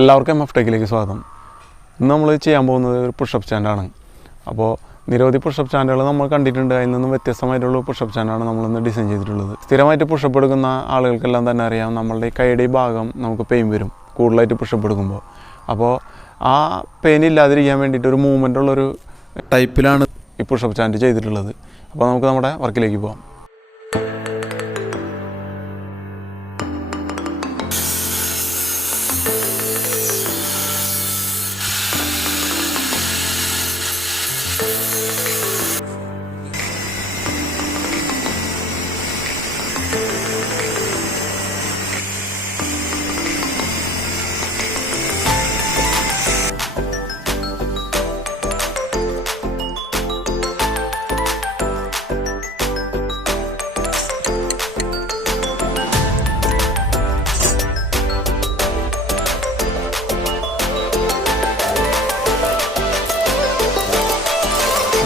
എല്ലാവർക്കും MF ടെക്കിലേക്ക് സ്വാഗതം. ഇന്ന് നമ്മൾ ചെയ്യാൻ പോകുന്നത് ഒരു പുഷപ്പ് സ്റ്റാൻഡാണ്. അപ്പോൾ നിരവധി പുഷപ്പ് സ്റ്റാൻഡുകൾ നമ്മൾ കണ്ടിട്ടുണ്ട്. അതിൽ നിന്നും വ്യത്യസ്തമായിട്ടുള്ള പുഷപ്പ് സ്റ്റാൻഡാണ് നമ്മളിന്ന് ഡിസൈൻ ചെയ്തിട്ടുള്ളത്. സ്ഥിരമായിട്ട് പുഷപ്പ് എടുക്കുന്ന ആളുകൾക്കെല്ലാം തന്നെ അറിയാം, നമ്മളുടെ കൈയുടെ ഈ ഭാഗം നമുക്ക് പെയിൻ വരും കൂടുതലായിട്ട് പുഷപ്പ് എടുക്കുമ്പോൾ. അപ്പോൾ ആ പെയിൻ ഇല്ലാതിരിക്കാൻ വേണ്ടിയിട്ട് ഒരു മൂവ്മെൻ്റ് ഉള്ളൊരു ടൈപ്പിലാണ് ഈ പുഷപ്പ് സ്റ്റാൻഡ് ചെയ്തിട്ടുള്ളത്. അപ്പോൾ നമുക്ക് നമ്മുടെ വർക്കിലേക്ക് പോകാം.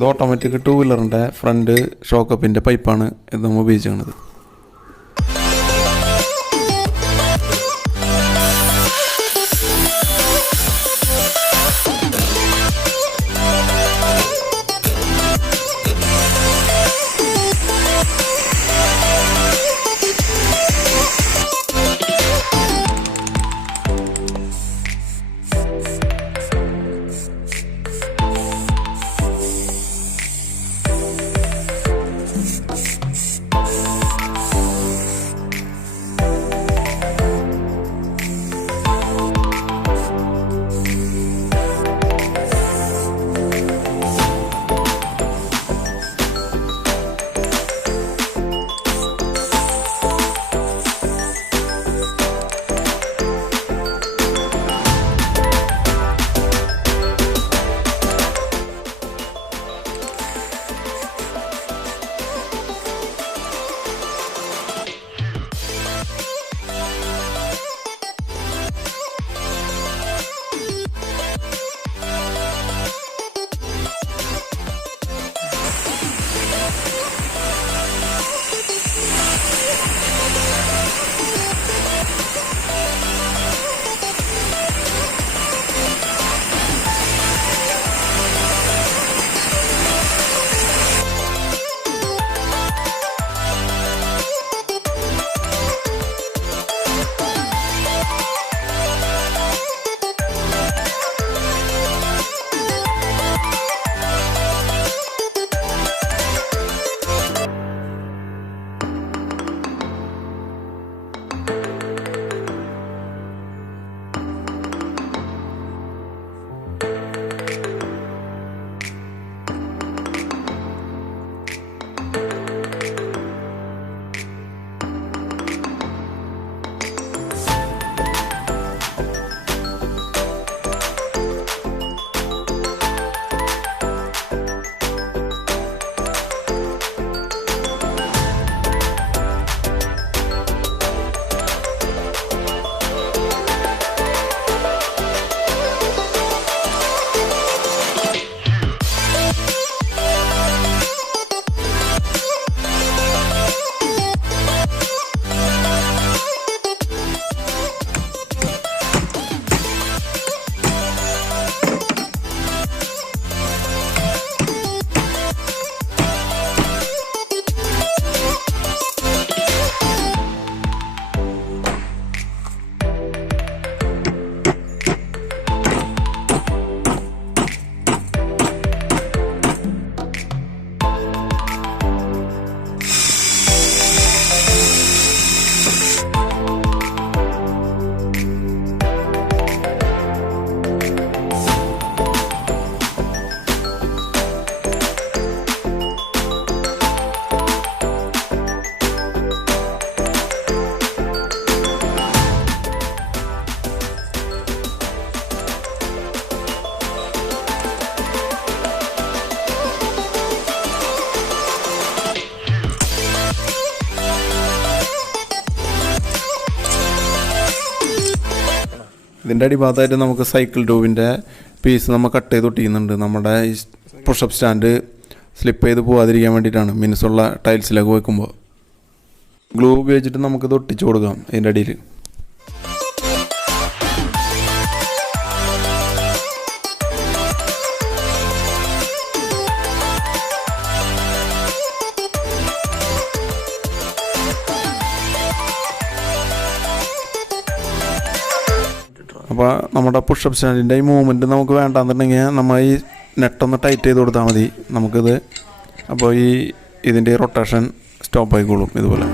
ഇത് ഓട്ടോമാറ്റിക് 2 വീലറിൻ്റെ ഫ്രണ്ട് ഷോക്കപ്പിൻ്റെ പൈപ്പാണ് ഇത് നമ്മൾ ഉപയോഗിച്ചിരിക്കുന്നത്. ഇതിൻ്റെ അടിഭാഗത്തായിട്ട് നമുക്ക് സൈക്കിൾ ട്യൂബിൻ്റെ പീസ് നമ്മൾ കട്ട് ചെയ്ത് ഒട്ടിക്കുന്നുണ്ട്. നമ്മുടെ ഈ പുഷപ്പ് സ്റ്റാൻഡ് സ്ലിപ്പ് ചെയ്ത് പോകാതിരിക്കാൻ വേണ്ടിയിട്ടാണ്. മിനുസുള്ള ടൈൽസിലൊക്കെ വെക്കുമ്പോൾ ഗ്ലൂ ഉപയോഗിച്ചിട്ട് നമുക്കിത് ഒട്ടിച്ചു കൊടുക്കാം ഇതിൻ്റെ അടിയിൽ. അപ്പോൾ നമ്മുടെ പുഷപ്പ് സ്റ്റാൻഡിൻ്റെ ഈ മൂവ്മെൻറ്റ് നമുക്ക് വേണ്ടാന്നുണ്ടെങ്കിൽ നമ്മൾ ഈ നെട്ടൊന്ന് ടൈറ്റ് ചെയ്ത് കൊടുത്താൽ മതി നമുക്കിത്. അപ്പോൾ ഇതിൻ്റെ റൊട്ടേഷൻ സ്റ്റോപ്പ് ആയിക്കോളും ഇതുപോലെ.